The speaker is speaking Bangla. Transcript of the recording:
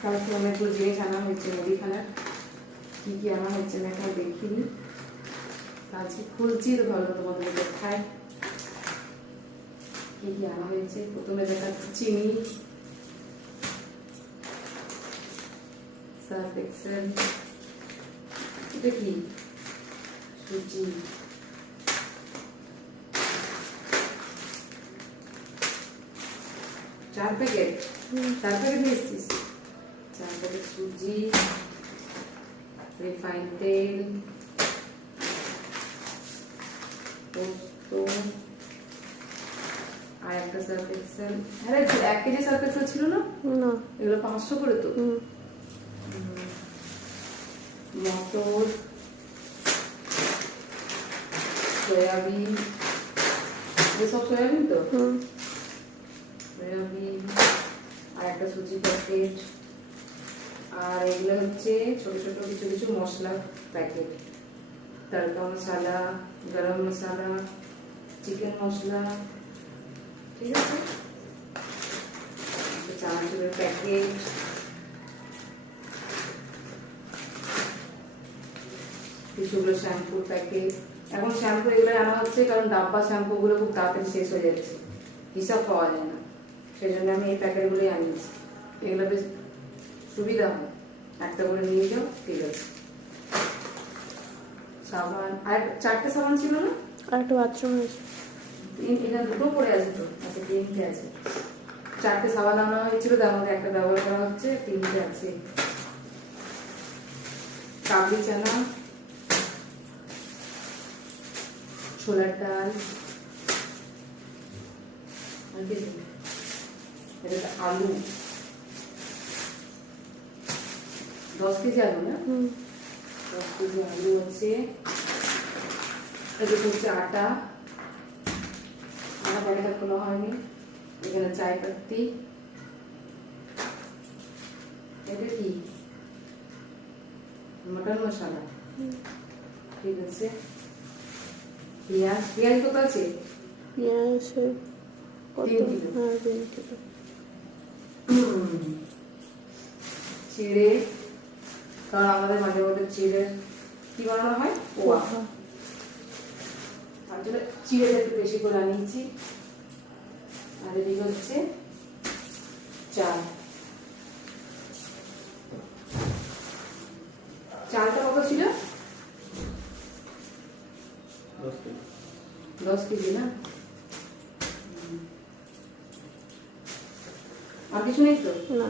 কালকে অনেকগুলো জিনিস আনা হয়েছে মুদিখানার। কি কি আনা হয়েছে না এখন দেখিনি, আজকে খুলছি তো ভালো তোমাদের দেখায় কি কি আনা হয়েছে। প্রথমে দেখাচ্ছি চিনি, সার্ফ এক্সেল, এটা কি সুজি, 4 প্যাকেট নিয়ে এসছিস। 4 প্যাকেট সুজি, রিফাইন তেল, পোস্ত, আর একটা সার্ফ এক্সেল। আরে 1 কেজি সার্ফ এক্সেল ছিল না? না, এগুলো 500 করে তো। মটর, সয়াবিন, এসব সয়াবিন তো, সয়াবিন, আর একটা সুজি প্যাকেট, আর এগুলো হচ্ছে ছোট ছোট কিছু কিছু মশলা প্যাকেট, তড়কা মশলা, গরম মশলা, চিকেন মশলা, ঠিক আছে। চানাচুরের প্যাকেট, কিছুগুলো শ্যাম্পুর প্যাকেট। এখন শ্যাম্পু এগুলো আনা হচ্ছে কারণ ডাব্বা শ্যাম্পু গুলো খুব তাড়াতাড়ি শেষ হয়ে যাচ্ছে, হিসাব পাওয়া যায় না, সেই জন্য আমি এই প্যাকেটগুলোই আনিয়েছি। এগুলো বেশ সুবিধা হয়, একটা করে নিয়ে যাও, ঠিক আছে। সাবান, আর 4টে সাবান ছিল না? আর একটা বাথরুম আছে। এখানে 2টো পড়ে আছে তো, আচ্ছা 3টে আছে। 4টে সাবান আনা হয়েছিল, তার মধ্যে একটা ব্যবহার করা হচ্ছে, 3টে আছে। কাবলি চানা, ছোলার ডাল, এটা আলু, 10 কেজি আলু না? 10 কেজি আলু আছে। এটা হচ্ছে আটা প্যাকেটটা খোলা হয়নি। এখানে চায় পাত্তি, এটা কি মটন মশলা, ঠিক আছে। পেঁয়াজ কত আছে? পেঁয়াজ কত? 3 কিলো। হ্যাঁ 3 কিলো। চিড়ে, কারণ আমাদের মাঝে মধ্যে চিড়ে কি বানানো হয়, পোয়া, তার জন্য চিড়েটা একটু বেশি করে আনিয়েছি। আর এদিকে হচ্ছে চাল, চালটা কত ছিল? 10 কেজি না? আর কিছু নেই তো? না।